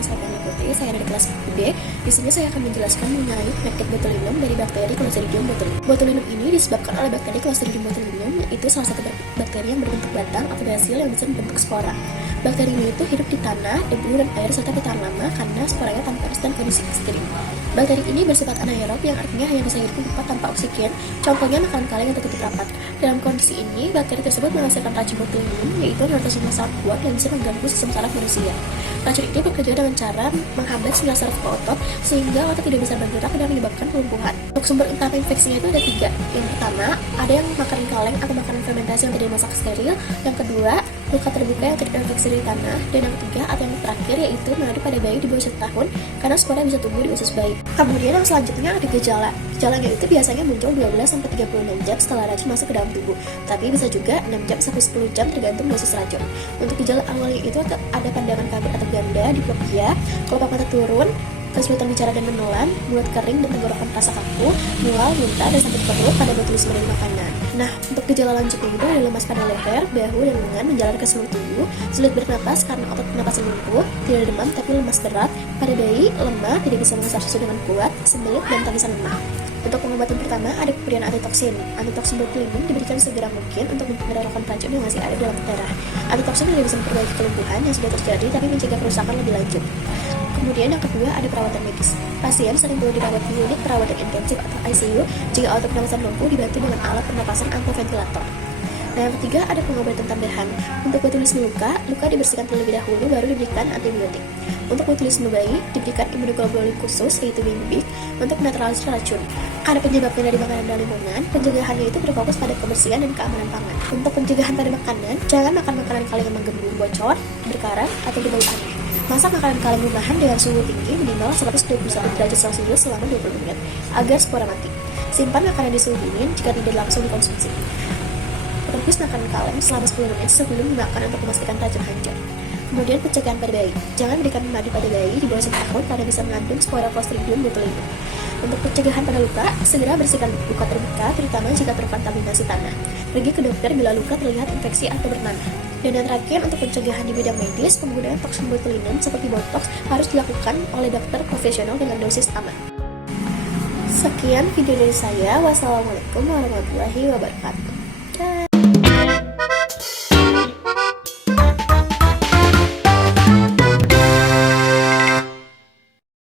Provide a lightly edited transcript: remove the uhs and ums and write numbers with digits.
Nama saya Feni Putri, saya dari kelas B. Di sini saya akan menjelaskan mengenai penyakit botulinum dari bakteri Clostridium botulinum. Botulinum ini disebabkan oleh bakteri Clostridium botulinum, yaitu salah satu bakteri yang berbentuk batang atau basil yang bisa membentuk spora. Bakteri ini itu hidup di tanah, debu, dan air serta bertahan lama karena sporanya tanpa air dan kondisi ekstrim. Bakteri ini bersifat anaerob, yang artinya hanya bisa hidup di tempat tanpa oksigen. Contohnya makanan kaleng yang tertutup rapat. Dalam kondisi ini, bakteri tersebut menghasilkan racun botulinum, yaitu neurotoksina sangat kuat yang bisa mengganggu sistem saraf manusia. Racun ini bekerja dengan cara menghambat sinyal saraf ke otot, sehingga otot tidak bisa bergerak dan menyebabkan kelumpuhan. Untuk sumber utama infeksinya itu ada 3. Yang pertama, ada yang makanan kaleng atau makanan fermentasi yang tidak dimasak steril. Yang kedua, luka terbuka yang terinfeksi dari tanah. Dan yang ketiga atau yang terakhir yaitu mengadu pada bayi di bawah 1 tahun, karena spora bisa tumbuh di usus bayi. Kemudian yang selanjutnya ada gejala. Gejalanya itu biasanya muncul 12-36 jam setelah racun masuk ke dalam tubuh, tapi bisa juga 6 jam sampai 10 jam tergantung dosis racun. Untuk gejala awalnya itu ada pandangan kabur atau ganda, diplopia, kelopak mata turun, kesulitan bicara dan menelan, mulut kering dan tenggorokan terasa kaku, mual, muntah, dan sakit perut pada botulisme dari makanan. Nah, untuk gejala lanjutnya itu ada lemas pada leher, bahu, dan lengan menjalar ke seluruh tubuh, sulit bernapas karena otot napas lumpuh, tidak demam tapi lemas berat, pada bayi lemah, tidak bisa mengesap susu dengan kuat, sembelit, dan tangisan lemah. Untuk pengobatan pertama ada pemberian antitoksin. Antitoksin botulinum diberikan segera mungkin untuk menyerahkan racun yang masih ada dalam darah. Antitoksin tidak bisa memperbaiki kelumpuhan yang sudah terjadi, tapi mencegah kerusakan lebih lanjut. Kemudian yang kedua ada perawatan medis. Pasien sering perlu dirawat di unit perawatan intensif atau ICU jika alat pernapasan lumpuh dibantu dengan alat pernapasan tanpa ventilator. Nah, yang ketiga ada pengobatan tambahan. Untuk botulisme luka dibersihkan terlebih dahulu baru diberikan antibiotik. Untuk botulisme bayi diberikan imunoglobulin khusus yaitu BIMBIK untuk menetralisir racun. Karena penyebabnya dari makanan dan lingkungan, pencegahannya itu berfokus pada kebersihan dan keamanan pangan. Untuk pencegahan pada makanan, jangan makan makanan kaleng yang mengembung, bocor, berkarat, atau berbau aneh. Masak makanan kaleng rumahan dengan suhu tinggi minimal 121 derajat Celcius selama 20 menit agar spora mati. Simpan makanan di suhu dingin jika tidak langsung dikonsumsi. Rebus makanan kaleng selama 10 menit sebelum dimakan untuk memastikan racun hancur. Kemudian pencegahan pada bayi. Jangan berikan madu pada bayi di bawah 1 tahun karena bisa mengandung spora Clostridium botulinum. Untuk pencegahan pada luka, segera bersihkan luka terbuka, terutama jika terkontaminasi tanah. Pergi ke dokter bila luka terlihat infeksi atau bernanah. Dan yang terakhir, untuk pencegahan di bidang medis, penggunaan toksin botulinum seperti botox harus dilakukan oleh dokter profesional dengan dosis aman. Sekian video dari saya. Wassalamualaikum warahmatullahi wabarakatuh.